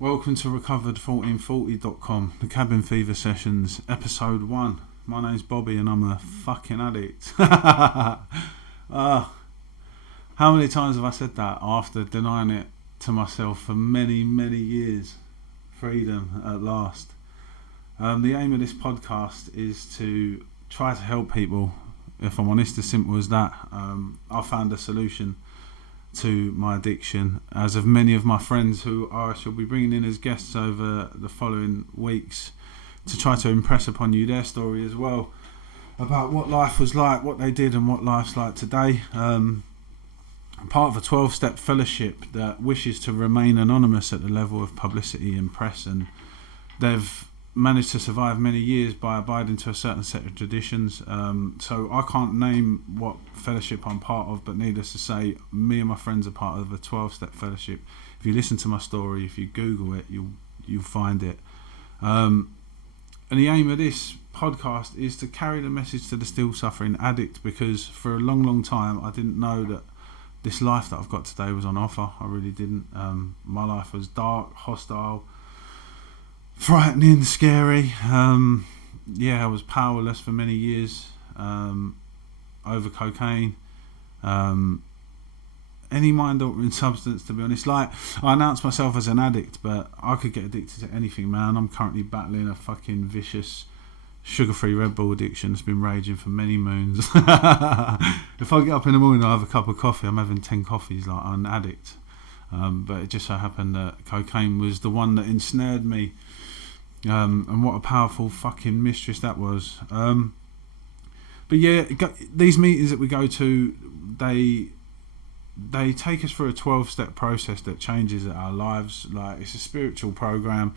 Welcome to Recovered1440.com, the Cabin Fever Sessions, episode 1. My name's Bobby and I'm a fucking addict. How many times have I said that after denying it to myself for many, many years? Freedom at last. The aim of this podcast is to try to help people, if I'm honest, as simple as that. I found a solution to my addiction, as of many of my friends who I shall be bringing in as guests over the following weeks, to try to impress upon you their story as well, about what life was like, what they did and what life's like today. I'm part of a 12-step fellowship that wishes to remain anonymous at the level of publicity and press, and they've managed to survive many years by abiding to a certain set of traditions. So I can't name what fellowship I'm part of, but needless to say, me and my friends are part of a 12-step fellowship. If you listen to my story, if you Google it, you'll find it. And the aim of this podcast is to carry the message to the still suffering addict, because for a long, long time I didn't know that this life that I've got today was on offer. I really didn't. My life was dark, hostile, frightening, scary. I was powerless for many years over cocaine, any mind-altering substance, to be honest. Like, I announced myself as an addict, but I could get addicted to anything, man. I'm currently battling a fucking vicious sugar-free Red Bull addiction that's been raging for many moons. If I get up in the morning and I have a cup of coffee, I'm having 10 coffees like I'm an addict. But it just so happened that cocaine was the one that ensnared me. And what a powerful fucking mistress that was. But yeah, these meetings that we go to, they take us through a 12-step process that changes our lives. Like, it's a spiritual program,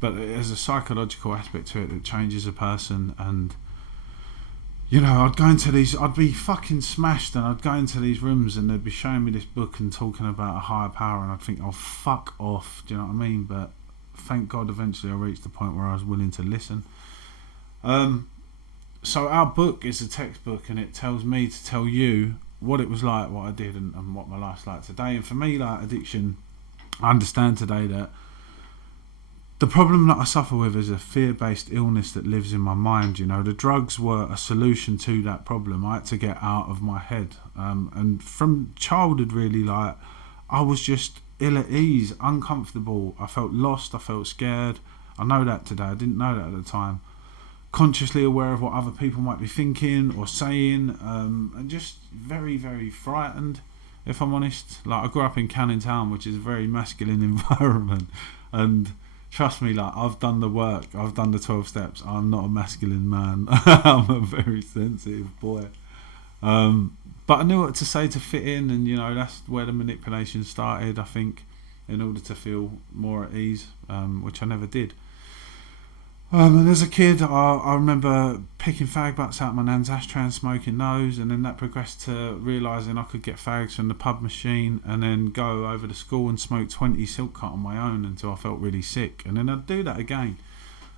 but there's a psychological aspect to it that changes a person. And you know, I'd be fucking smashed, and I'd go into these rooms and they'd be showing me this book and talking about a higher power, and I'd think, oh, fuck off, do you know what I mean? But thank God eventually I reached the point where I was willing to listen. So our book is a textbook, and it tells me to tell you what it was like, what I did, and what my life's like today. And for me, like addiction, I understand today that the problem that I suffer with is a fear-based illness that lives in my mind. You know, the drugs were a solution to that problem. I had to get out of my head. And from childhood, really, like, I was just ill at ease, uncomfortable. I felt lost, I felt scared. I know that today, I didn't know that at the time. Consciously aware of what other people might be thinking or saying, and just very, very frightened, if I'm honest. Like, I grew up in Canning Town, which is a very masculine environment, and trust me, like, I've done the work, I've done the 12 steps. I'm not a masculine man. I'm a very sensitive boy. But I knew what to say to fit in, and you know, that's where the manipulation started, I think, in order to feel more at ease, which I never did. And as a kid, I remember picking fag butts out of my nan's ashtray and smoking those, and then that progressed to realising I could get fags from the pub machine and then go over to school and smoke 20 silk cut on my own until I felt really sick, and then I'd do that again.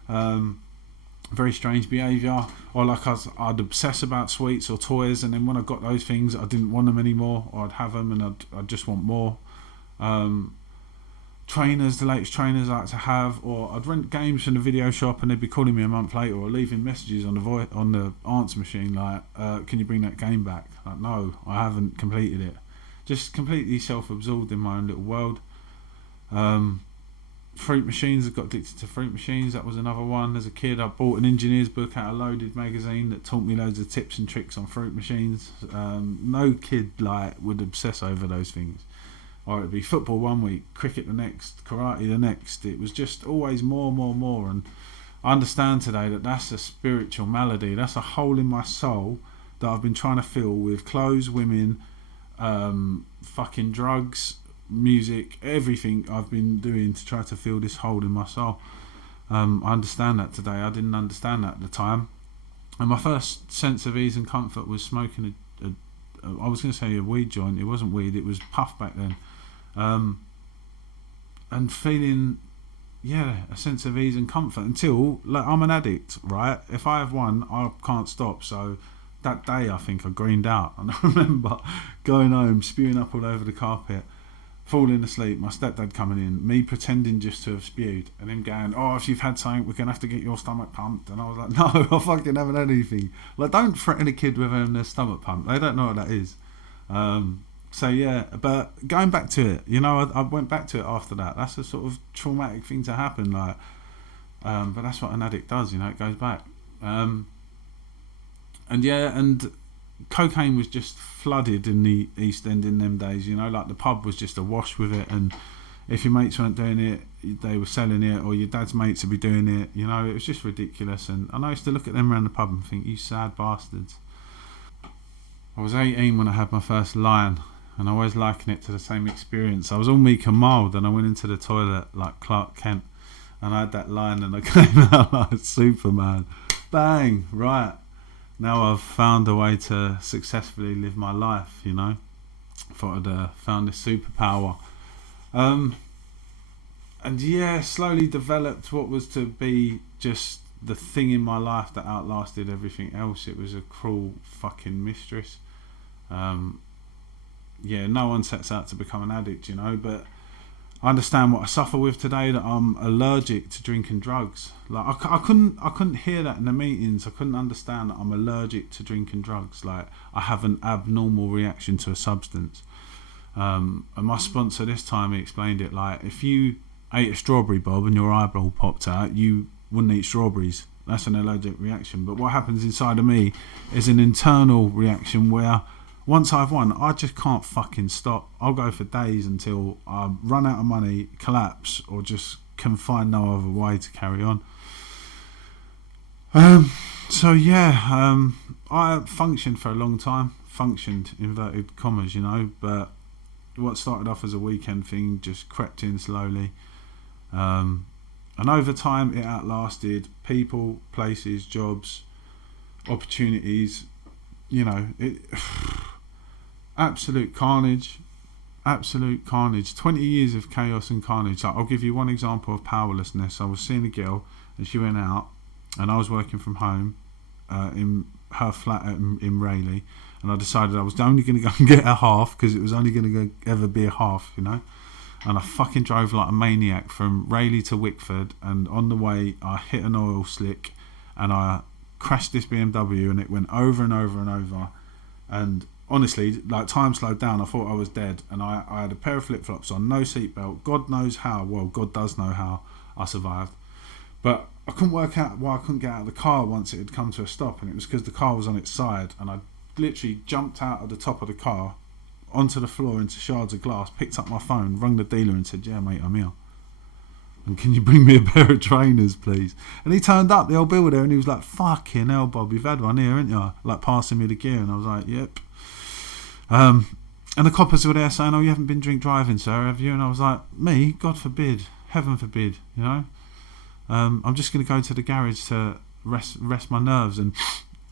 Very strange behaviour. Or like I'd obsess about sweets or toys, and then when I got those things I didn't want them anymore, or I'd have them and I'd just want more. Trainers, the latest trainers I like to have, or I'd rent games from the video shop and they'd be calling me a month later or leaving messages on the answer machine like, can you bring that game back? Like, no, I haven't completed it. Just completely self-absorbed in my own little world. Fruit machines, I got addicted to fruit machines. That was another one. As a kid, I bought an engineer's book out of Loaded magazine that taught me loads of tips and tricks on fruit machines. No kid would obsess over those things. Or it'd be football one week, cricket the next, karate the next. It was just always more. And I understand today that that's a spiritual malady. That's a hole in my soul that I've been trying to fill with clothes, women, fucking drugs, music, everything I've been doing to try to fill this hole in my soul. I understand that today. I didn't understand that at the time. And my first sense of ease and comfort was smoking I was going to say a weed joint. It wasn't weed, it was puff back then. And feeling, a sense of ease and comfort until, like, I'm an addict, right? If I have one, I can't stop. So that day, I think I greened out. And I remember going home, spewing up all over the carpet, falling asleep, my stepdad coming in, me pretending just to have spewed, and him going, "Oh, if you've had something, we're going to have to get your stomach pumped." And I was like, "No, I fucking haven't had anything." Like, don't threaten a kid with having their stomach pumped. They don't know what that is. So yeah, but going back to it, I went back to it after that. That's a sort of traumatic thing to happen, like, but that's what an addict does, it goes back. And cocaine was just flooded in the East End in them days, like the pub was just awash with it, and if your mates weren't doing it, they were selling it, or your dad's mates would be doing it, it was just ridiculous. And I used to look at them around the pub and think, you sad bastards. I was 18 when I had my first line, and I always liken it to the same experience. I was all meek and mild, and I went into the toilet like Clark Kent, and I had that line, and I came out like Superman. Bang! Right. Now I've found a way to successfully live my life, Thought I'd found this superpower. And slowly developed what was to be just the thing in my life that outlasted everything else. It was a cruel fucking mistress. No one sets out to become an addict, but I understand what I suffer with today, that I'm allergic to drinking drugs. Like, I couldn't hear that in the meetings. I couldn't understand that I'm allergic to drinking drugs. Like, I have an abnormal reaction to a substance. And my sponsor this time, he explained it like, if you ate a strawberry, Bob, and your eyeball popped out, you wouldn't eat strawberries. That's an allergic reaction. But what happens inside of me is an internal reaction where once I've won, I just can't fucking stop. I'll go for days until I run out of money, collapse, or just can find no other way to carry on. I functioned for a long time. Functioned, inverted commas, but what started off as a weekend thing just crept in slowly. And over time, it outlasted people, places, jobs, opportunities. Absolute carnage. 20 years of chaos and carnage. Like, I'll give you one example of powerlessness. I was seeing a girl, and she went out, and I was working from home in her flat in Rayleigh, and I decided I was only going to go and get a half, because it was only going to ever be a half, and I fucking drove like a maniac from Rayleigh to Wickford, and on the way I hit an oil slick, and I crashed this BMW, and it went over and over and over, and honestly, like, time slowed down. I thought I was dead, and I had a pair of flip-flops on, no seatbelt. God knows how, well, God does know how I survived. But I couldn't work out why I couldn't get out of the car once it had come to a stop, and it was because the car was on its side, and I literally jumped out of the top of the car onto the floor into shards of glass, picked up my phone, rung the dealer and said, "Yeah, mate, I'm here. And can you bring me a pair of trainers, please?" And he turned up, the old builder, and he was like, "Fucking hell, Bob, you've had one here, haven't you?" Like, passing me the gear, and I was like, "Yep." And the coppers were there saying, "Oh, you haven't been drink driving, sir, have you?" And I was like, "Me? God forbid, heaven forbid, I'm just going to go to the garage to rest my nerves," and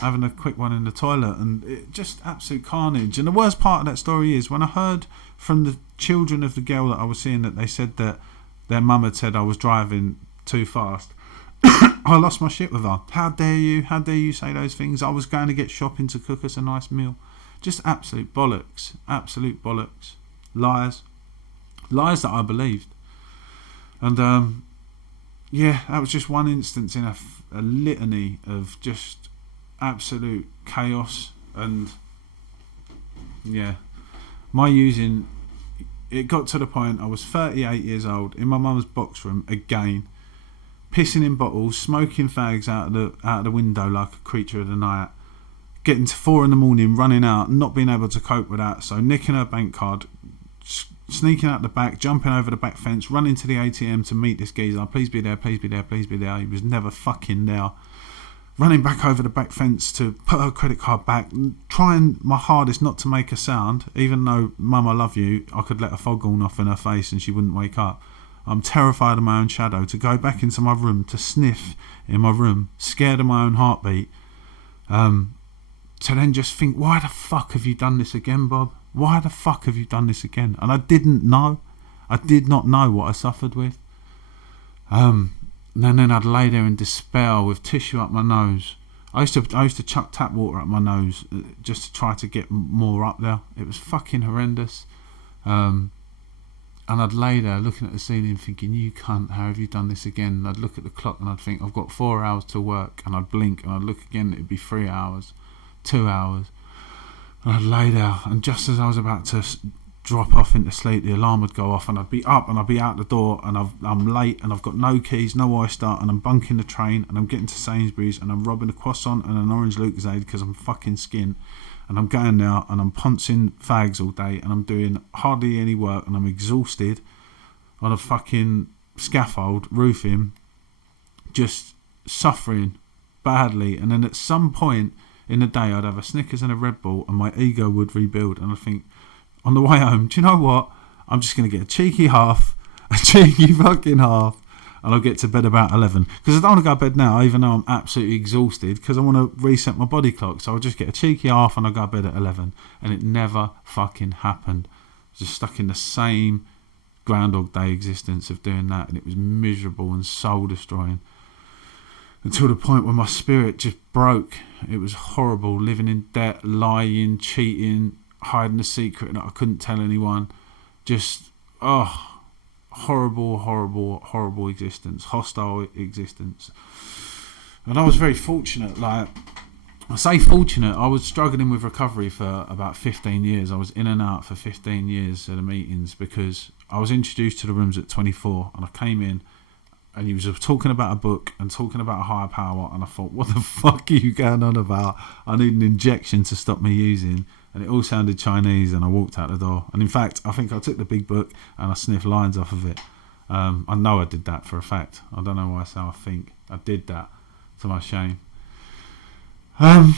having a quick one in the toilet, and it just absolute carnage. And the worst part of that story is when I heard from the children of the girl that I was seeing that they said that their mum had said I was driving too fast. I lost my shit with her. How dare you say those things? I was going to get shopping to cook us a nice meal. Just absolute bollocks. Lies that I believed. And that was just one instance in a litany of just absolute chaos. And my using, it got to the point I was 38 years old in my mum's box room again, pissing in bottles, smoking fags out of the window like a creature of the night, getting to 4 a.m, running out, not being able to cope with that, so nicking her bank card, sneaking out the back, jumping over the back fence, running to the ATM to meet this geezer. Please be there. He was never fucking there. Running back over the back fence to put her credit card back, trying my hardest not to make a sound, even though, "Mum, I love you," I could let a foghorn off in her face and she wouldn't wake up. I'm terrified of my own shadow. To go back into my room, to sniff in my room, scared of my own heartbeat. To then just think, why the fuck have you done this again, Bob? Why the fuck have you done this again? And I didn't know. I did not know what I suffered with. And then I'd lay there in despair with tissue up my nose. I used to chuck tap water up my nose just to try to get more up there. It was fucking horrendous. And I'd lay there looking at the ceiling thinking, you cunt, how have you done this again? And I'd look at the clock and I'd think, I've got 4 hours to work. And I'd blink and I'd look again, it'd be 3 hours, 2 hours. And I'd lay there, and just as I was about to drop off into sleep, the alarm would go off and I'd be up and I'd be out the door and I'm late and I've got no keys, no Oyster, and I'm bunking the train and I'm getting to Sainsbury's and I'm robbing a croissant and an orange Lucozade because I'm fucking skint, and I'm going there and I'm punching fags all day and I'm doing hardly any work and I'm exhausted on a fucking scaffold roofing, just suffering badly. And then at some point in the day I'd have a Snickers and a Red Bull and my ego would rebuild, and I think, on the way home, do you know what? I'm just going to get a cheeky fucking half, and I'll get to bed about 11. Because I don't want to go to bed now, even though I'm absolutely exhausted, because I want to reset my body clock. So I'll just get a cheeky half and I'll go to bed at 11. And it never fucking happened. I was just stuck in the same Groundhog Day existence of doing that, and it was miserable and soul destroying. Until the point where my spirit just broke. It was horrible, living in debt, lying, cheating, hiding a secret that I couldn't tell anyone. Just horrible existence, hostile existence. And I was very fortunate. Like, I say fortunate, I was struggling with recovery for about 15 years. I was in and out for 15 years at the meetings, because I was introduced to the rooms at 24, and I came in and he was talking about a book and talking about a higher power, and I thought, what the fuck are you going on about? I need an injection to stop me using. And it all sounded Chinese, and I walked out the door. And in fact, I think I took the big book and I sniffed lines off of it. I know I did that for a fact. I don't know why I say I think. I did that, to my shame. And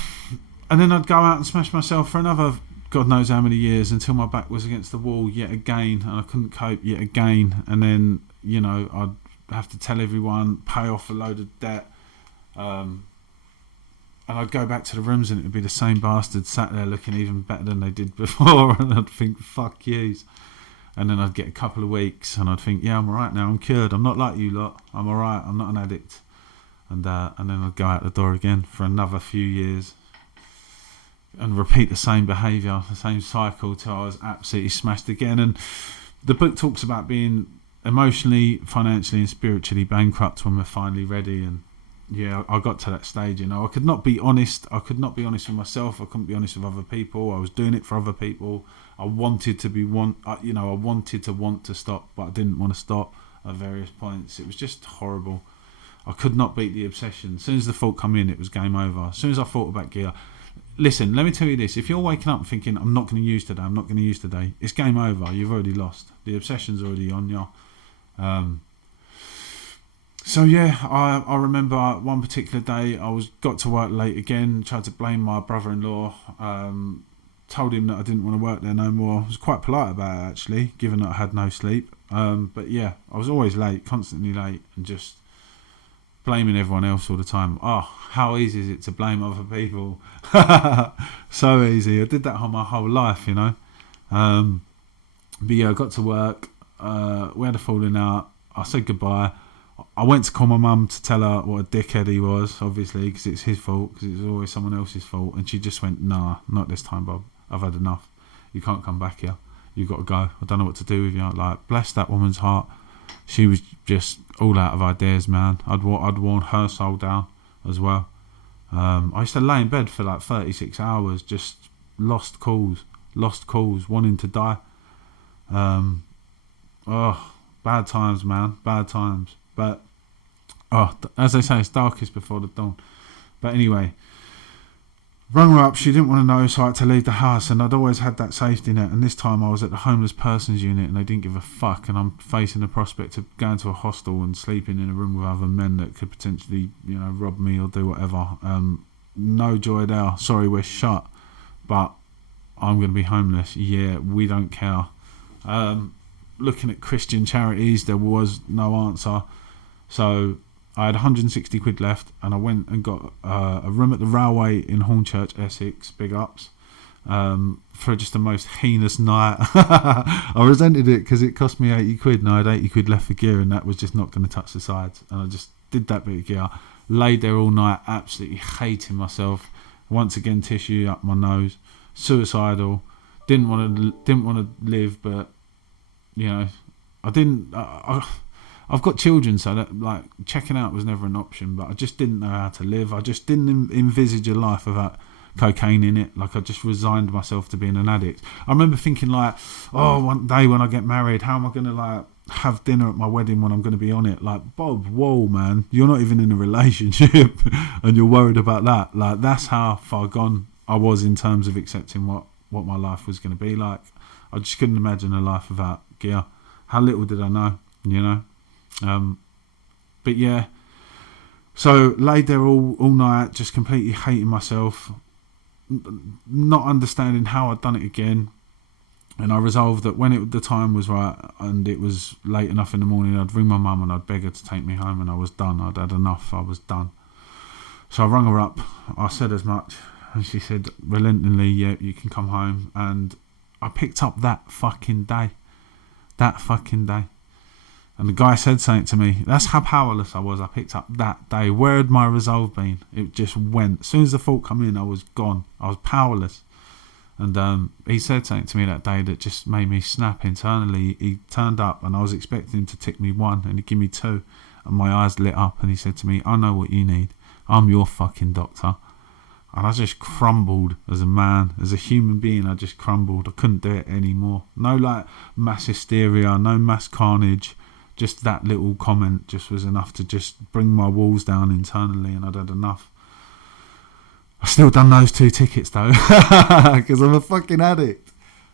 then I'd go out and smash myself for another God knows how many years, until my back was against the wall yet again and I couldn't cope yet again. And then, you know, I'd have to tell everyone, pay off a load of debt. And I'd go back to the rooms and it would be the same bastards sat there looking even better than they did before, and I'd think, fuck yous. And then I'd get a couple of weeks and I'd think, yeah, I'm alright now, I'm cured, I'm not like you lot, I'm alright, I'm not an addict. And then I'd go out the door again for another few years and repeat the same behaviour, the same cycle, till I was absolutely smashed again. And the book talks about being emotionally, financially and spiritually bankrupt when we're finally ready. And yeah, I got to that stage, you know. I could not be honest. I could not be honest with myself. I couldn't be honest with other people. I was doing it for other people. I wanted to I wanted to want to stop, but I didn't want to stop at various points. It was just horrible. I could not beat the obsession. As soon as the thought come in, it was game over. As soon as I thought about gear, listen, let me tell you this. If you're waking up thinking, I'm not going to use today, it's game over. You've already lost. The obsession's already on you. So yeah, I remember one particular day I got to work late again, tried to blame my brother-in-law, told him that I didn't want to work there no more. I was quite polite about it actually, given that I had no sleep. But yeah, I was always late, constantly late, and just blaming everyone else all the time. Oh, how easy is it to blame other people? So easy. I did that my whole life, you know. But yeah, I got to work, we had a falling out, I said goodbye. I went to call my mum to tell her what a dickhead he was, obviously, because it's his fault, because it was always someone else's fault. And she just went, nah, not this time, Bob. I've had enough. You can't come back here. You've got to go. I don't know what to do with you. Like, bless that woman's heart. She was just all out of ideas, man. I'd worn her soul down as well. I used to lay in bed for like 36 hours, just lost calls, wanting to die. Bad times, man, bad times. But, as they say, it's darkest before the dawn. But anyway, rung her up, she didn't want to know, so I had to leave the house, and I'd always had that safety net, and this time I was at the homeless persons unit, and they didn't give a fuck, and I'm facing the prospect of going to a hostel and sleeping in a room with other men that could potentially, you know, rob me or do whatever. No joy there. Sorry, we're shut, but I'm going to be homeless. Yeah, we don't care. looking at Christian charities. There was no answer. So I had 160 quid left, and I went and got a room at the Railway in Hornchurch, Essex, big ups, for just the most heinous night. I resented it because it cost me 80 quid, and I had 80 quid left for gear, and that was just not going to touch the sides. And I just did that bit of gear, laid there all night, absolutely hating myself. Once again, tissue up my nose, suicidal. Didn't want to live, but you know, I didn't. I've got children, so that, like, checking out was never an option. But I just didn't know how to live. I just didn't envisage a life without cocaine in it. Like, I just resigned myself to being an addict. I remember thinking, like, oh, one day when I get married, how am I going to, like, have dinner at my wedding when I'm going to be on it? Like, Bob, whoa, man, you're not even in a relationship and you're worried about that. Like, that's how far gone I was in terms of accepting what my life was going to be like. I just couldn't imagine a life without gear. How little did I know, you know? But yeah, so laid there all night, just completely hating myself, not understanding how I'd done it again. And I resolved that when the time was right and it was late enough in the morning, I'd ring my mum and I'd beg her to take me home, and I was done. I'd had enough. I was done. So I rung her up. I said as much, and she said relentingly, yeah, you can come home. And I picked up that fucking day. And the guy said something to me. That's how powerless I was. I picked up that day. Where had my resolve been? It just went. As soon as the thought come in, I was gone. I was powerless. And he said something to me that day that just made me snap internally. He turned up, and I was expecting him to tick me 1, and he gave me 2. And my eyes lit up, and he said to me, I know what you need. I'm your fucking doctor. And I just crumbled as a man, as a human being. I just crumbled. I couldn't do it anymore. No, like, mass hysteria, no mass carnage. Just that little comment just was enough to just bring my walls down internally, and I'd had enough. I still done those 2 tickets though, because I'm a fucking addict.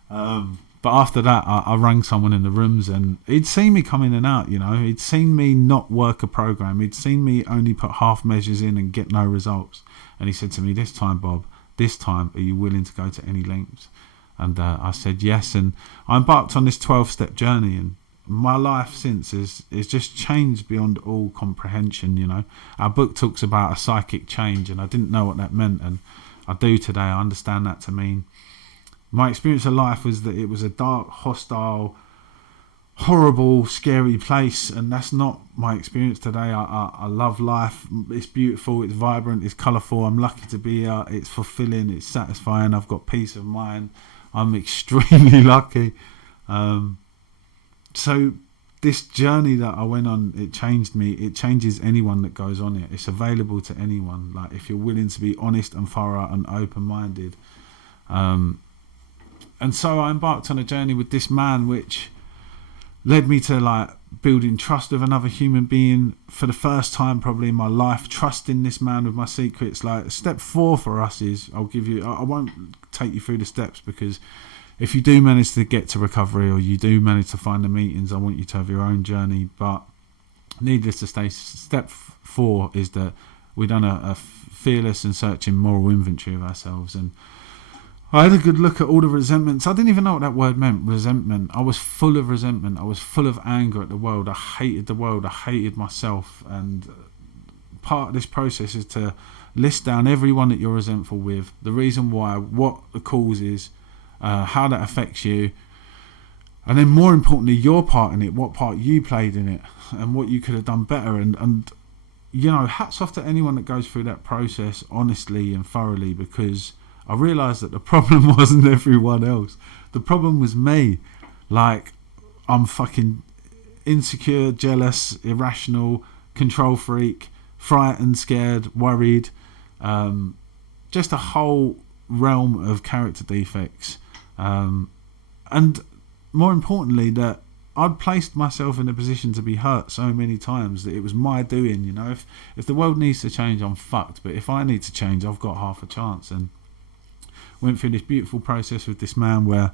But after that, I rang someone in the rooms, and he'd seen me come in and out, you know. He'd seen me not work a program. He'd seen me only put half measures in and get no results. And he said to me, this time, Bob, this time, are you willing to go to any lengths? And I said yes, and I embarked on this 12-step journey, and my life since is just changed beyond all comprehension, you know. Our book talks about a psychic change, and I didn't know what that meant, and I do today. I understand that to mean my experience of life was that it was a dark, hostile, horrible, scary place, and that's not my experience today. I love life. It's beautiful, it's vibrant, it's colourful. I'm lucky to be here. It's fulfilling, it's satisfying. I've got peace of mind. I'm extremely lucky. So this journey that I went on, it changed me. It changes anyone that goes on it. It's available to anyone. Like, if you're willing to be honest and thorough and open-minded. And so I embarked on a journey with this man, which led me to, like, building trust with another human being for the first time probably in my life, trusting this man with my secrets. Like, step 4 for us is, I won't take you through the steps, because if you do manage to get to recovery, or you do manage to find the meetings, I want you to have your own journey. But needless to say, step 4 is that we've done a fearless and searching moral inventory of ourselves. And I had a good look at all the resentments. I didn't even know what that word meant, resentment. I was full of resentment. I was full of anger at the world. I hated the world. I hated myself. And part of this process is to list down everyone that you're resentful with, the reason why, what the cause is, how that affects you, and then more importantly, your part in it, what part you played in it, and what you could have done better. And you know, hats off to anyone that goes through that process honestly and thoroughly, because I realised that the problem wasn't everyone else. The problem was me. Like, I'm fucking insecure, jealous, irrational, control freak, frightened, scared, worried, just a whole realm of character defects. And more importantly, that I'd placed myself in a position to be hurt so many times that it was my doing. You know, if the world needs to change, I'm fucked, but if I need to change, I've got half a chance. And went through this beautiful process with this man where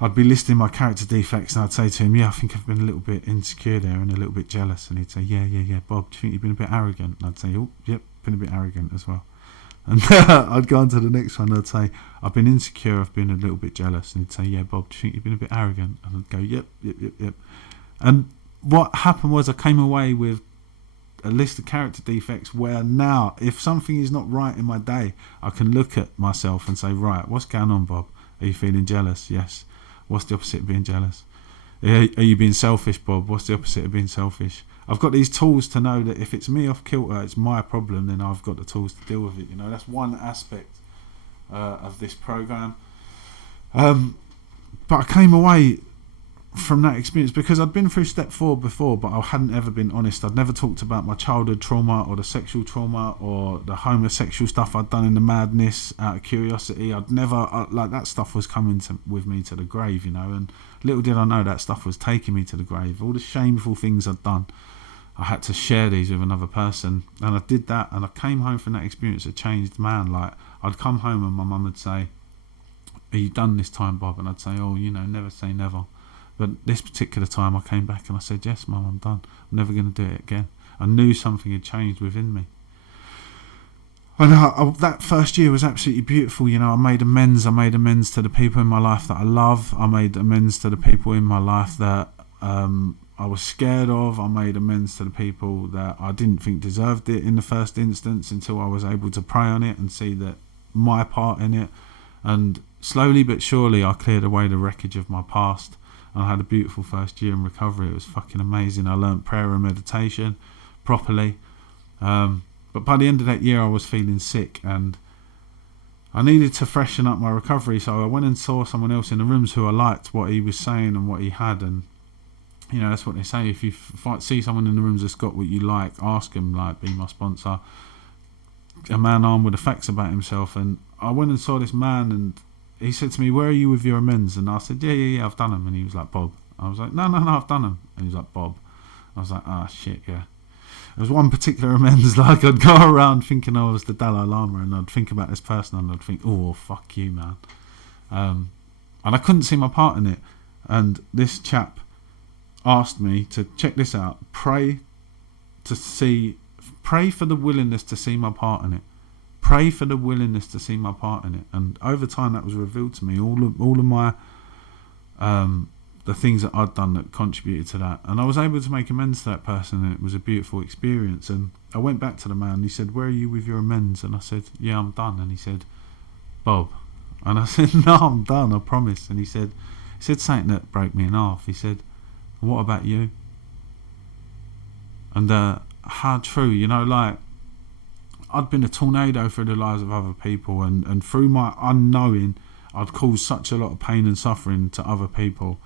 I'd be listing my character defects, and I'd say to him, yeah, I think I've been a little bit insecure there and a little bit jealous. And he'd say, yeah, Bob, do you think you've been a bit arrogant? And I'd say, oh, yep, been a bit arrogant as well. And I'd go on to the next one. I'd say, I've been insecure, I've been a little bit jealous. And he'd say, yeah, Bob, do you think you've been a bit arrogant? And I'd go, yep. And what happened was I came away with a list of character defects where now, if something is not right in my day, I can look at myself and say, right, what's going on, Bob? Are you feeling jealous? Yes. What's the opposite of being jealous? Are you being selfish, Bob? What's the opposite of being selfish? I've got these tools to know that if it's me off kilter, it's my problem, then I've got the tools to deal with it. That's one aspect of this program. But I came away from that experience because I'd been through step 4 before, but I hadn't ever been honest. I'd never talked about my childhood trauma or the sexual trauma or the homosexual stuff I'd done in the madness out of curiosity. I'd never, that stuff was coming with me to the grave, and little did I know that stuff was taking me to the grave. All the shameful things I'd done, I had to share these with another person, and I did that, and I came home from that experience a changed man. Like, I'd come home and my mum would say, are you done this time, Bob? And I'd say, oh, never say never. But this particular time I came back and I said, yes, Mum, I'm done. I'm never going to do it again. I knew something had changed within me. And that first year was absolutely beautiful. I made amends. I made amends to the people in my life that I love. I made amends to the people in my life that I was scared of. I made amends to the people that I didn't think deserved it in the first instance until I was able to pray on it and see that my part in it. And slowly but surely I cleared away the wreckage of my past. I had a beautiful first year in recovery. It was fucking amazing. I learnt prayer and meditation properly. But by the end of that year, I was feeling sick and I needed to freshen up my recovery. So I went and saw someone else in the rooms who I liked what he was saying and what he had. And, that's what they say. If you see someone in the rooms that's got what you like, ask him, be my sponsor. A man armed with the facts about himself. And I went and saw this man and he said to me, where are you with your amends? And I said, yeah, I've done them. And he was like, Bob. I was like, no, I've done them. And he was like, Bob. I was like, shit, yeah. There was one particular amends, I'd go around thinking I was the Dalai Lama and I'd think about this person and I'd think, oh, fuck you, man. And I couldn't see my part in it. And this chap asked me to check this out, pray for the willingness to see my part in it. Pray for the willingness to see my part in it. And over time that was revealed to me, all of my the things that I'd done that contributed to that. And I was able to make amends to that person and it was a beautiful experience. And I went back to the man and he said, where are you with your amends? And I said, yeah, I'm done. And he said, Bob. And I said, no, I'm done, I promise. And he said something that broke me in half. He said, what about you? And how true, I'd been a tornado through the lives of other people and through my unknowing I'd caused such a lot of pain and suffering to other people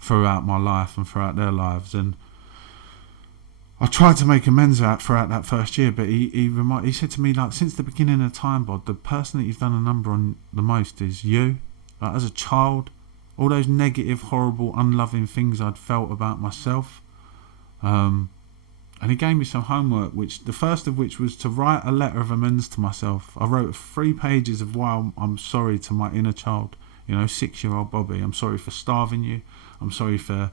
throughout my life and throughout their lives, and I tried to make amends throughout that first year, but he said to me, since the beginning of time, Bod, the person that you've done a number on the most is you. As a child, all those negative, horrible, unloving things I'd felt about myself, and he gave me some homework, which the first of which was to write a letter of amends to myself. I wrote 3 pages of why I'm sorry to my inner child, 6-year-old Bobby. I'm sorry for starving you. I'm sorry for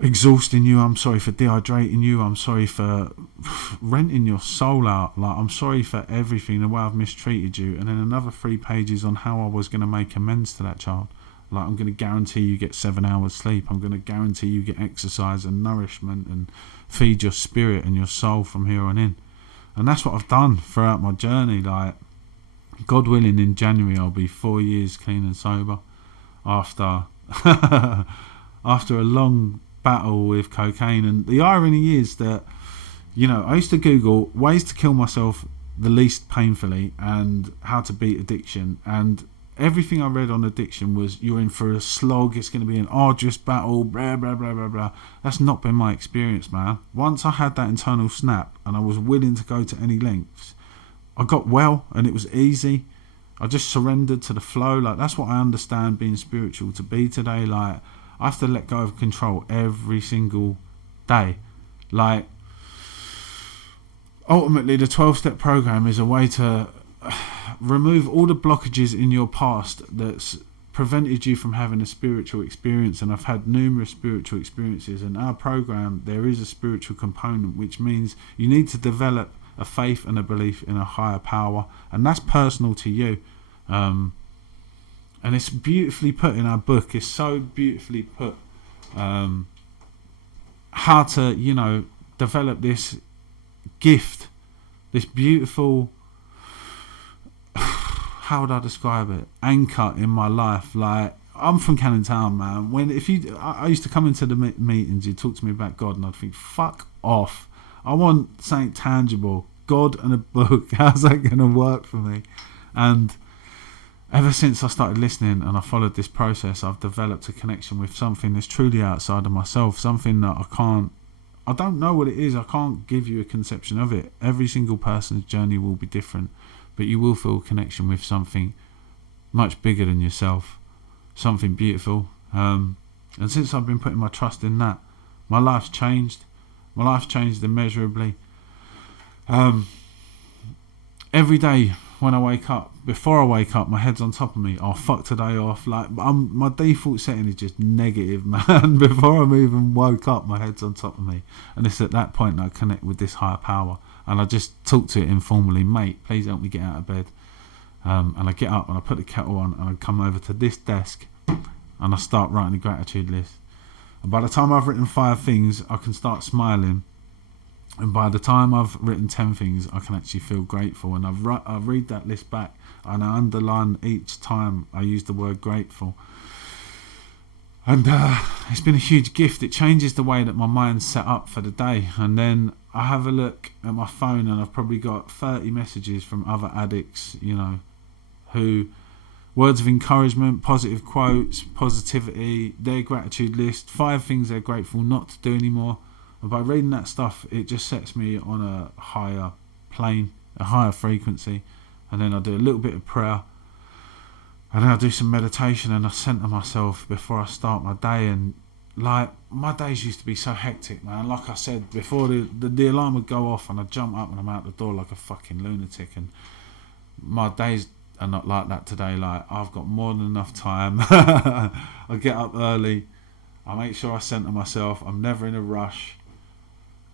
exhausting you. I'm sorry for dehydrating you. I'm sorry for renting your soul out. I'm sorry for everything, the way I've mistreated you. And then another 3 pages on how I was going to make amends to that child. I'm going to guarantee you get 7 hours sleep. I'm going to guarantee you get exercise and nourishment and feed your spirit and your soul from here on in. And that's what I've done throughout my journey. God willing, in January I'll be 4 years clean and sober after a long battle with cocaine. And the irony is that, I used to Google ways to kill myself the least painfully and how to beat addiction, and everything I read on addiction was you're in for a slog, it's going to be an arduous battle, blah, blah, blah, blah, blah. That's not been my experience, man. Once I had that internal snap and I was willing to go to any lengths, I got well and it was easy. I just surrendered to the flow. That's what I understand being spiritual to be today. I have to let go of control every single day. Ultimately, the 12-step program is a way to remove all the blockages in your past that's prevented you from having a spiritual experience. And I've had numerous spiritual experiences. In our program, there is a spiritual component, which means you need to develop a faith and a belief in a higher power, and that's personal to you. And it's beautifully put in our book. It's so beautifully put, how to, develop this gift, this beautiful, how would I describe it, anchor in my life. Like, I'm from Canning Town, man. I used to come into the meetings, you'd talk to me about God, and I'd think, fuck off. I want something tangible. God and a book. How's that going to work for me? And ever since I started listening and I followed this process, I've developed a connection with something that's truly outside of myself, something that I don't know what it is. I can't give you a conception of it. Every single person's journey will be different, but you will feel a connection with something much bigger than yourself, something beautiful. And since I've been putting my trust in that, my life's changed. My life's changed immeasurably. Every day when I wake up, before I wake up, my head's on top of me. Oh, fuck today off. Like, my default setting is just negative, man. Before I'm even woke up, my head's on top of me. And it's at that point that I connect with this higher power. And I just talk to it informally. Mate, please help me get out of bed. And I get up and I put the kettle on and I come over to this desk and I start writing a gratitude list. And by the time I've written 5 things, I can start smiling. And by the time I've written 10 things, I can actually feel grateful. And I read that list back and I underline each time I use the word grateful. And it's been a huge gift. It changes the way that my mind's set up for the day. And then I have a look at my phone and I've probably got 30 messages from other addicts, who, words of encouragement, positive quotes, positivity, their gratitude list, 5 things they're grateful not to do anymore. And by reading that stuff, it just sets me on a higher plane, a higher frequency. And then I do a little bit of prayer. And then I do some meditation and I centre myself before I start my day. And like, my days used to be so hectic, man. Like I said before, the alarm would go off and I'd jump up and I'm out the door like a fucking lunatic. And my days are not like that today. Like, I've got more than enough time. I get up early. I make sure I centre myself. I'm never in a rush.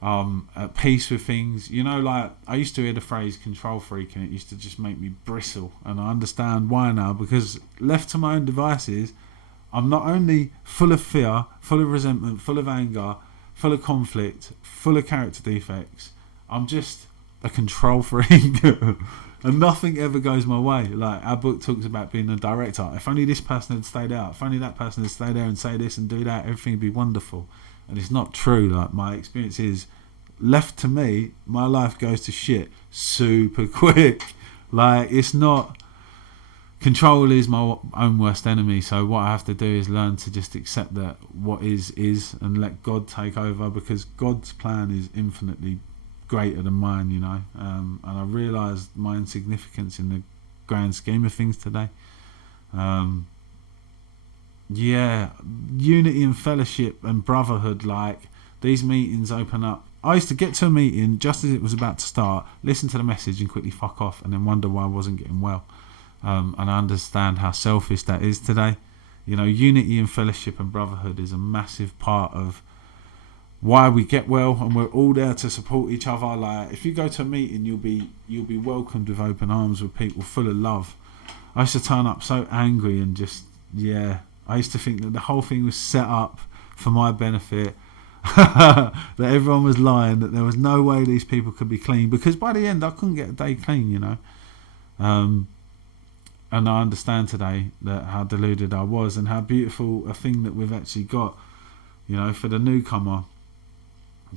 At peace with things. Like, I used to hear the phrase control freak and it used to just make me bristle. And I understand why now, because left to my own devices, I'm not only full of fear, full of resentment, full of anger, full of conflict, full of character defects. I'm just a control freak. And nothing ever goes my way. Like, our book talks about being a director. If only this person had stayed out, if only that person had stayed there and say this and do that, everything would be wonderful. And it's not true. Like, my experience is, left to me, my life goes to shit super quick. Like, it's not, control is my own worst enemy. So what I have to do is learn to just accept that what is and let God take over, because God's plan is infinitely greater than mine, and I realised my insignificance in the grand scheme of things today. Unity and fellowship and brotherhood. Like, these meetings open up. I used to get to a meeting just as it was about to start, listen to the message and quickly fuck off, and then wonder why I wasn't getting well. And I understand how selfish that is today. Unity and fellowship and brotherhood is a massive part of why we get well, and we're all there to support each other. Like, if you go to a meeting, you'll be welcomed with open arms, with people full of love. I used to turn up so angry and just, I used to think that the whole thing was set up for my benefit, that everyone was lying, that there was no way these people could be clean, because by the end I couldn't get a day clean, and I understand today that how deluded I was, and how beautiful a thing that we've actually got, for the newcomer,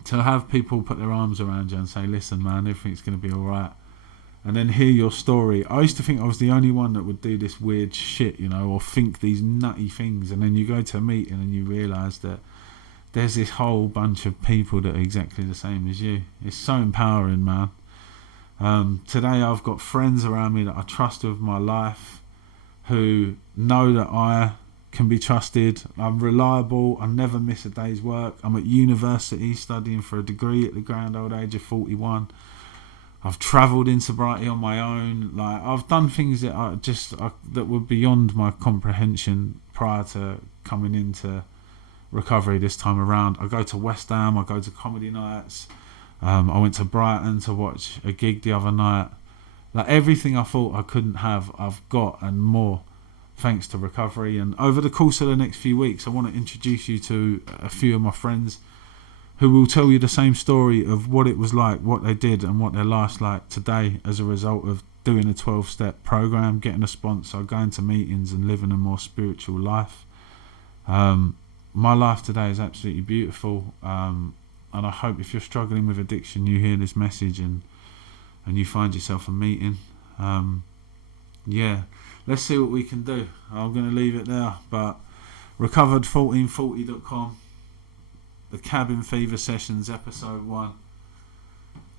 to have people put their arms around you and say, listen man, everything's going to be alright, and then hear your story. I used to think I was the only one that would do this weird shit, or think these nutty things, and then you go to a meeting and you realise that there's this whole bunch of people that are exactly the same as you. It's so empowering, man. Today I've got friends around me that I trust with my life, who know that I can be trusted. I'm reliable. I never miss a day's work. I'm at university studying for a degree at the grand old age of 41. I've travelled in sobriety on my own. Like, I've done things that that were beyond my comprehension prior to coming into recovery this time around. I go to West Ham, I go to comedy nights, I went to Brighton to watch a gig the other night. Like, everything I thought I couldn't have, I've got, and more, thanks to recovery. And over the course of the next few weeks, I want to introduce you to a few of my friends who will tell you the same story of what it was like, what they did, and what their life's like today as a result of doing a 12-step program, getting a sponsor, going to meetings, and living a more spiritual life. My life today is absolutely beautiful, and I hope if you're struggling with addiction, you hear this message and you find yourself a meeting. Let's see what we can do. I'm going to leave it there, but Recovered1440.com, the Cabin Fever Sessions, episode 1.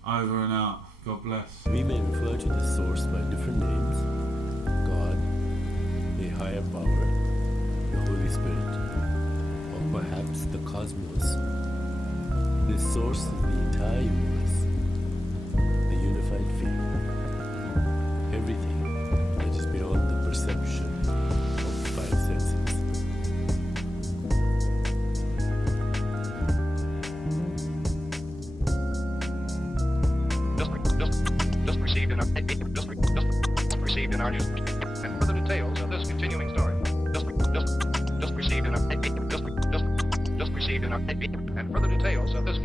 Over and out. God bless. We may refer to the source by different names: God, a higher power, the Holy Spirit, or perhaps the cosmos. This source is the entire universe, the unified field, everything that is beyond the perception of the 5 senses. Received in our news, and further details of this continuing story. Just received in our and further details of this